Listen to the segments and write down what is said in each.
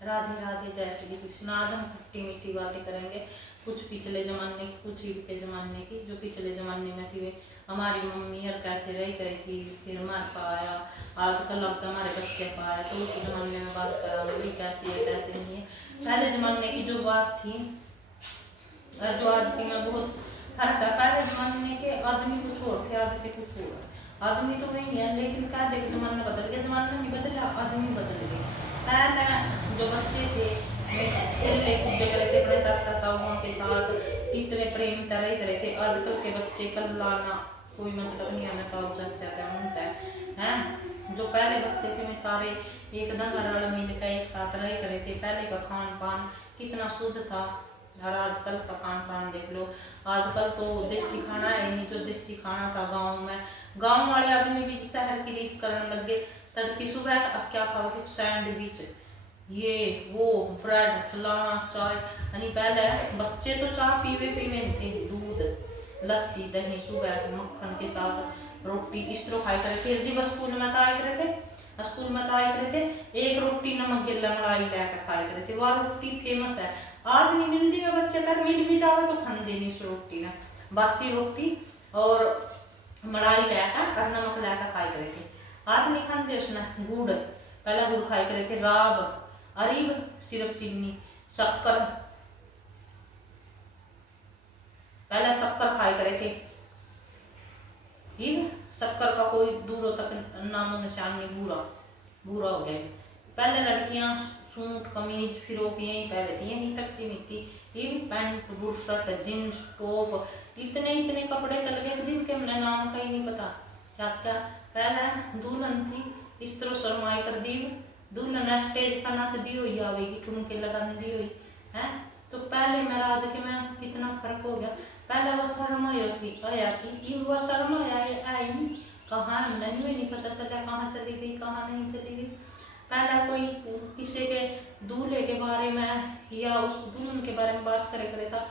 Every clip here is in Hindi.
राधे राधे, जय श्री कृष्ण। आज हम खट्टी मीठी बातें करेंगे, कुछ पिछले ज़माने की, कुछ ईद के ज़माने की। जो पिछले ज़माने में थी वे हमारी मम्मी और कैसे रही करी थी, फिर हमारे पाया आजकल अब हमारे बच्चे पाया, तो उस ज़माने में बात करा भी कैसी है कैसे नहीं है। पहले ज़माने की जो बात थी और जो आज की में बहुत फर्क है। पहले ज़माने के आदमी कुछ और थे, आज के कुछ और है। आदमी तो नहीं है, लेकिन क्या देख ज़माना बदल गया, ज़माना नहीं बदला, आदमी बदल गए। पहले जो बच्चे थे खेलने कूदे करे थे अपने चाचा ताऊओं के साथ, किस तरह प्रेम तरह ही करे थे। आजकल के बच्चे कल लाना कोई मतलब नहीं है, ताऊ चाचा क्या होता है। जो पहले बच्चे थे वे सारे एक दंगा रल मिल कर एक साथ रहे करे थे। पहले का खान पान कितना शुद्ध था और आजकल का खान पान देख लो। आजकल तो देसी खाना है नहीं, जो देसी खाना था गाँव में, गाँव वाले आदमी भी शहर की रीस करने लग गए। तड़की सुबह अब क्या खाओगे, सैंडविच, ये वो ब्रेड, फलाना, चाय। यानी पहले बच्चे तो चाय पीवे पीवे थे, दूध लस्सी दही सुबह मक्खन के साथ रोटी इस तरह खाई करे। फिर जब स्कूल में तो आए करे थे, स्कूल में तो आए करे थे एक रोटी नमक गिल्ला मलाई लेकर खाए करे थे। वह रोटी फेमस है, आज नहीं मिलती है। बच्चे तक मिल भी जावे तो खाने देनी उस रोटी ना, बासी रोटी और मलाई लेकर और नमक लेकर खाई करे थे। आज नहीं खाते उसने गुड़, पहले गुड़ खाई करे थे, राब अरीब सिर्फ चीनी शक्कर, पहले शक्कर खाई करे थे। शक्कर का कोई दूरों तक नामो निशान नहीं, भूरा भूरा हो गया। पहले लड़कियां सूट कमीज फिरोक यही पहले थी, यहीं तक सीमित थी। पैंट बुशर्ट जींस टॉप इतने इतने कपड़े चल गए जिनके हमने नाम का ही नहीं पता क्या क्या। पहले दुल्हन थी इस तरह शर्माई कर दी, दुल्हन स्टेज पर नच दी हुई आवेगी, ठुमके लगा दी हुई है। तो पहले में आज के में कितना फर्क हो गया। पहले वो शर्म आया थी, वो शर्म आई नहीं, कहाँ नहीं पता चला कहाँ चली गई कहाँ नहीं चली गई। पहले कोई किसी के दूल्हे के बारे में या उस दुल्हन के बारे में बात करे था,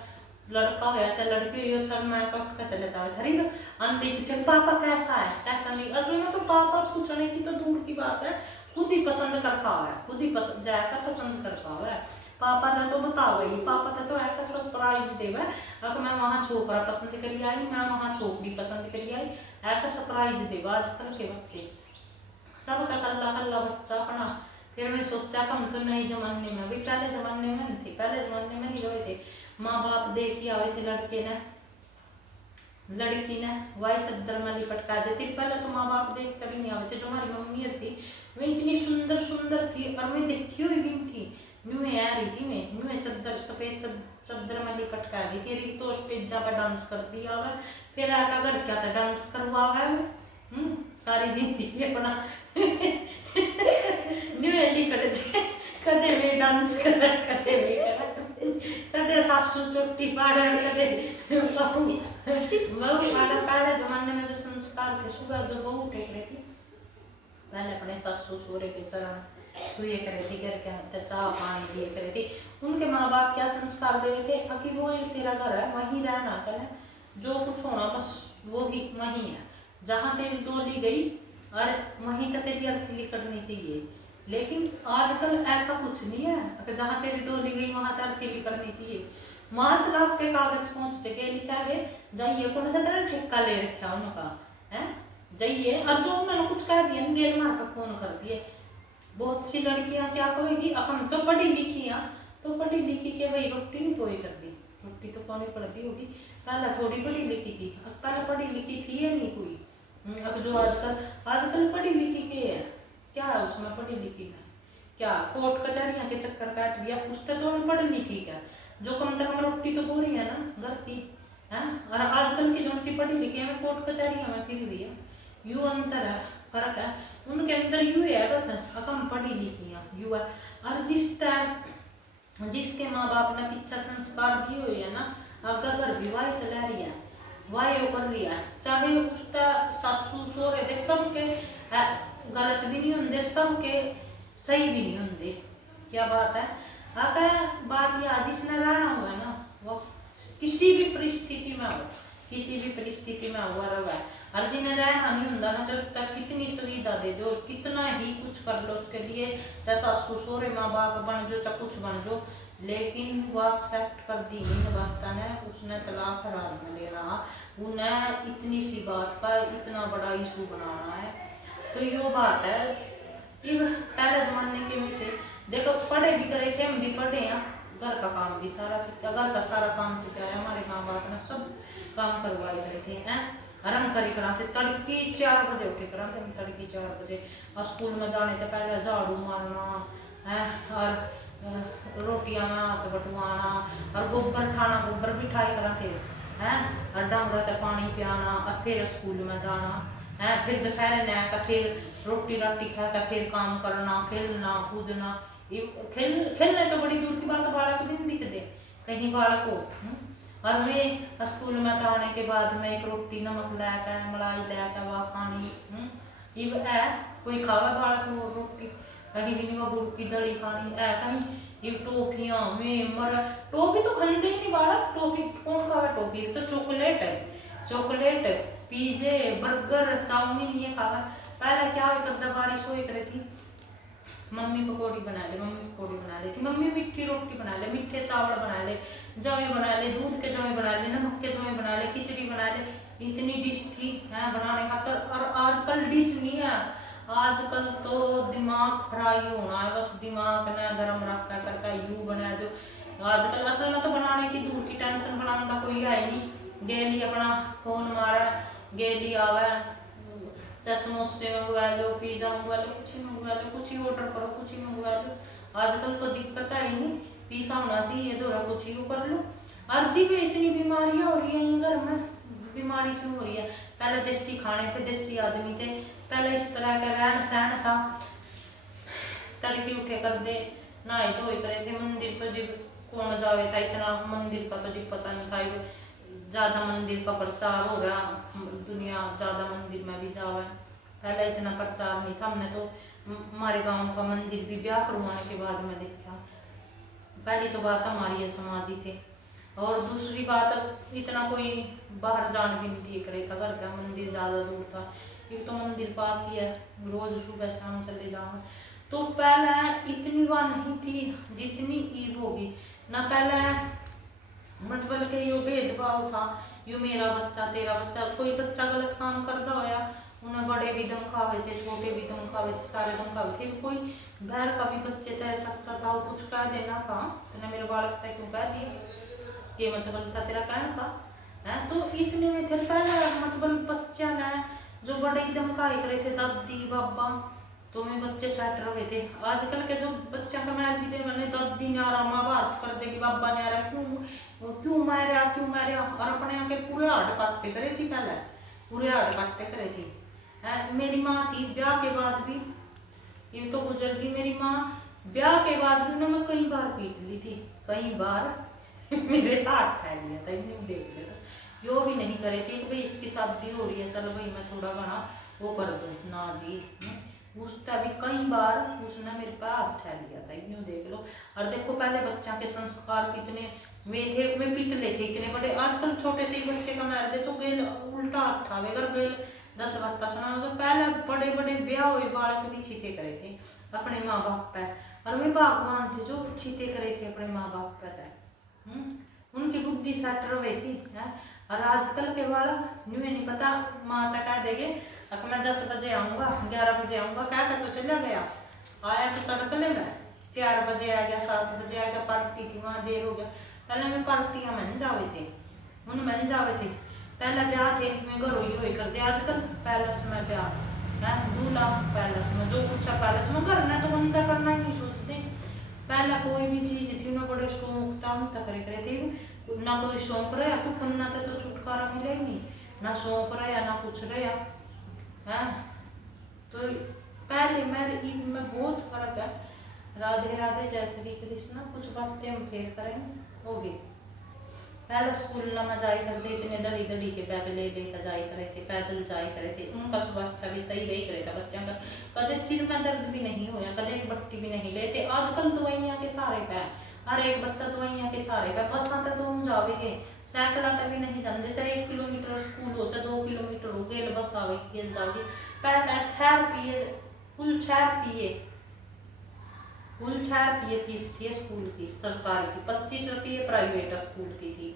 लड़का हो चाहे लड़की हो, सब मैं पक कर चले जाओ खरीद अंतिम पापा कैसा है कैसा नहीं। असल में तो पापा पूछने की तो दूर की बात है, खुद ही पसंद कर पावा है, खुद ही जाकर पसंद कर पावा है। पापा ने तो बताओ ही, पापा ने तो ऐसा सरप्राइज देवा अगर मैं वहाँ छोकरा पसंद करी आई, मैं वहाँ छोकरी पसंद करी आई, ऐसा सरप्राइज देवा। आजकल के बच्चे सबका कल्ला कल्ला बच्चा अपना। फिर मैं सोचा कि हम तो नए जमाने में, भी पहले जमाने में नहीं थे, पहले जमाने में नहीं रहे थे। माँ बाप देख ही आए थे लड़के ने लड़की ने वाई चद्दर में लिपट का देती। पहले तो माँ बाप देख कभी नहीं आए थे। जो हमारी मम्मी थी वे इतनी सुंदर सुंदर थी और मैं देखी हुई भी थी, न्यू आ रही थी, मैं न्यू चद्दर सफेद चद्दर में लिपट का गई थी। तो स्टेज पर डांस कर दिया हुआ, फिर आका घर क्या था डांस करवा हुआ है। सारी जिंदगी अपना न्यू लिपट जाए, कदे वे डांस कर कदे वे करा, कदे सासू चोटी पाड़े, कदे बहू पाड़ा। पहले जमाने में जो संस्कार थे, सुबह जो बहू टेक रही थी पहले अपने सासू सहुरे के चरण छुए करे थी, घर के अंदर चाह पानी दिए करे थी। उनके माँ बाप क्या संस्कार दे रहे थे, अभी वो तेरा घर है वहीं रहना है, जो कुछ होना बस वो ही वहीं है, जहाँ तेरी डोली गई और वहीं तक तेरी अर्थी लिखनी चाहिए। लेकिन आजकल ऐसा कुछ नहीं है, जहाँ तेरी डोली गई वहाँ तक अर्थी लिखनी चाहिए। मात लाख के कागज पहुँच के लिखा गए जाइए, कौन सा तरह ठेका ले रखा उनका है जाइए, और जो उन्होंने कुछ कह दिया गेल मार पर फोन कर दिए। बहुत सी लड़कियां क्या कहेगी, अब हम तो पढ़ी लिखी हैं, तो पढ़ी लिखी के भाई रोटी नहीं कोई कर दी, रोटी तो कौन पढ़ती होगी, पहले थोड़ी पढ़ी लिखी थी, अब पहले पढ़ी लिखी थी या नहीं कोई। अब जो आजकल पढ़ी लिखी के है, क्या है उसमें पढ़ी लिखी में, क्या कोर्ट कचहरियाँ के चक्कर काट लिया, उससे तो हम पढ़नी ठीक है, जो कम से कम रोटी तो बोरी है ना घर की है। और आजकल की जो सी पढ़ी लिखी है कोर्ट कचहरियाँ में फिर रही है, यू अंतर है फर्क है उनके अंदर, यू है बस कम पढ़ी लिखी है यू है। और जिसके माँ बाप ने पीछा संस्कार दिए हुए है ना, अगर विवाह चला रही है वाह कर रही है, चाहे उसका सासू सहुरे देख सबके गलत भी नहीं होंगे, सबके सही भी नहीं होंगे। क्या बात है, अगर बात यह जिसने रहना हुआ है ना वो किसी भी परिस्थिति में हो, किसी भी परिस्थिति में हुआ रहा है, और जिन्हें रहना नहीं होता ना, चाहे उसका कितनी सुविधा दे दो, कितना ही कुछ कर लो उसके लिए, चाहे सासू सहुरे माँ बाप बन जो, चाहे कुछ बन जो, लेकिन वो एक्सेप्ट कर दी नहीं बात ने, उसने तलाक हराम में ले रहा, उन्हें इतनी सी बात का इतना बड़ा इशू बनाना है। तो यो बात है। ये पहले जमाने के में थे, देखो पढ़े भी करे थे, हम भी पढ़े हैं, घर का काम भी सारा सीखा, घर का सारा काम सिखाया हमारे माँ बाप ने, सब काम करवाए गए थे हैं। आराम करी कराते, तड़की 4 बजे उठे कराते, हम तड़की 4 बजे, और स्कूल में जाने तो पहले झाड़ू मारना है, और रोटियां में हाथ बटवाना, और गोबर ठाना, गोबर भी ठाई कराते हैं, और डांगरा तक पानी पियाना, और फिर स्कूल में जाना है, फिर दोपहर ने का फिर रोटी राटी खा कर फिर काम करना, खेलना कूदना। खेलने तो बड़ी दूर की बात, बालक भी नहीं दिखते कहीं बालक हो। और वे स्कूल में तो आने के बाद में एक रोटी नमक लैकर मलाई लैकर वह खानी, ये है कोई खावा बालक वो रोटी, कहीं भी नहीं वो गुड़ की डली खानी है, कहीं ये टॉफियाँ में मर, टॉफी तो खरीदे ही नहीं बालक, टॉफी कौन खावा, टॉफी तो चॉकलेट है, चॉकलेट पिज्जे बर्गर चाउमीन ये खावा। पहले क्या करता, बारिश हो रही थी, मम्मी पकौड़ी बना ले, मम्मी पकौड़ी बना लेती, मम्मी मीठी रोटी बना ले, मीठे चावल बना ले, जवे बना ले, दूध के जवे बना ले, नमक के जवे बना ले, खिचड़ी बना ले, इतनी डिश थी है बनाने खातर। और आजकल डिश नहीं है, आजकल तो दिमाग फ्राई होना है, बस दिमाग ने गर्म रखा करता यू बना दो। आजकल असल में तो बनाने की दूर की टेंशन, बनाने का कोई है नहीं, गेली अपना फोन मारा, गेली आवे, चाहे समोसे मंगवा लो, पिज्जा मंगवा लो, कुछ ही मंगवा लो, कुछ ही ऑर्डर करो, कुछ ही मंगवा लो। आजकल तो दिक्कत है ही नहीं, पिज्जा होना चाहिए, दोरा कुछ ही कर लो। और जी भी इतनी बीमारियां हो रही हैं घर में, बीमारी क्यों हो रही है? पहले देसी खाने थे, देसी आदमी थे, पहले इस तरह का रहन सहन था, तड़के उठे कर दे, नहाए धोए करे थे। मंदिर तो जी कौन जावे था, इतना मंदिर का तो जी पता नहीं था, ज्यादा मंदिर का प्रचार हो रहा, दुनिया ज्यादा मंदिर में भी जावे, पहले इतना प्रचार नहीं था। हमने तो हमारे गांव का मंदिर भी ब्याह करवाने के बाद में देखा। पहली तो बात हमारी ये समाधि थे, और दूसरी बात इतना कोई बाहर जान भी नहीं दिए करे था, घर का मंदिर ज्यादा दूर था, ये तो मंदिर पास ही है, रोज सुबह शाम चले जाओ। तो पहले इतनी बात नहीं थी जितनी ईद होगी ना। पहले मतलब के यो भेदभाव था, यो मेरा बच्चा तेरा बच्चा, कोई बच्चा गलत काम करता होया, उन्हें बड़े भी धमकावे थे, छोटे भी धमकावे थे, सारे धमकावे थे। कोई घर का भी बच्चे तय सकता था, कुछ कह देना था, तो मेरे बालक तय क्यों कह दिए, ये मतलब था तेरा कहना था है। तो इतने में थे पहले, मतलब बच्चा ने जो बड़े ही धमकाए करे थे, दादी बाबा, तो में बच्चे सेट रहे थे। आजकल के जो बच्चा का मैर भी दे, मैंने दादी ने आरा, माँ बात कर देगी, बाबा ने आरा, क्यों मारा क्यों मारा, और अपने आके पूरे हाड़ काटते करे थी, पहले पूरे हाड़ काटते करे थी। मेरी माँ थी, ब्याह के बाद भी, ये तो गुजर गई मेरी माँ, ब्याह के बाद भी उन्होंने कई बार पीट ली थी, कई बार मेरे हाथ फैल लिया था, इन्हें देख लिया था, यो भी नहीं करे थी कि भाई इसकी शादी हो रही है, चलो भाई मैं थोड़ा घना वो कर दो ना जी। उसका भी कई बार उसने मेरे पे हाथ उठा लिया था, यूँ देख लो। और देखो पहले बच्चा के संस्कार कितने वे थे, वे पीट लेते इतने बड़े, आजकल छोटे से ही बच्चे का मार दे तो गेल उल्टा हाथ उठावे, अगर गेल 10 बस्ता सुना। अगर पहले बड़े बड़े ब्याह हुए बालक भी चीते करे थे अपने माँ बाप पे, और वे भगवान थे जो चीते करे थे अपने माँ बाप पे, उनकी बुद्धि सेट रहे थी है। और आजकल के बालक न्यू नहीं पता, माँ तक कह देंगे अब मैं 10 बजे आऊँगा, 11 बजे आऊँगा, क्या कर तो चला गया, आया तो तड़कले में 4 बजे आ गया, 7 बजे आ गया, पार्टी थी वहाँ देर हो गया। पहले में पार्टियाँ मन जावे थे, उन मन जावे थे, पहले ब्याह थे में घर हुई कर दे। आजकल पैलेस में ब्याह है, दूल्हा पैलेस में, जो कुछ पैलेस में करना तो बंदा करना ही नहीं सोचते। पहले कोई भी चीज थी उन्हें बड़े शौक था, हम तक करे थे ना, कोई शौक रहा कुछ करना था तो छुटकारा मिले नहीं, ना शौक रहा ना कुछ रहा है। तो पहले मेरे ईद में बहुत फर्क है। राधे राधे, जय श्री कृष्ण। कुछ बातें हम फिर करेंगे, होगी। पहले स्कूल में जाए करते, इतने दड़ी दड़ी के बैग ले लेकर जाए करे थे, पैदल जाए करे थे, उनका स्वास्थ्य भी सही रही करे था बच्चों का, कदे सिर में दर्द भी नहीं होया, कदे बट्टी भी नहीं लेते। आजकल दवाइयाँ के सारे पे, और एक बच्चा तो वहीं के सारे का बस आते तो हम जावेगे, साइकिल आते भी नहीं जानते, चाहे 1 किलोमीटर स्कूल हो चाहे 2 किलोमीटर हो, गेल बस आवेगी गेल जाओगी। पहले 6 रुपये कुल 6 रुपये कुल 6 रुपये फीस थी स्कूल की, सरकारी की 25 रुपये प्राइवेट स्कूल की थी।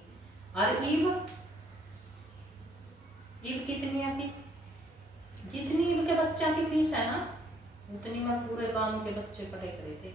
और ईब कितनी है फीस? जितनी ईब के बच्चा की फीस है ना उतनी में पूरे गांव के बच्चे पढ़े करे थे।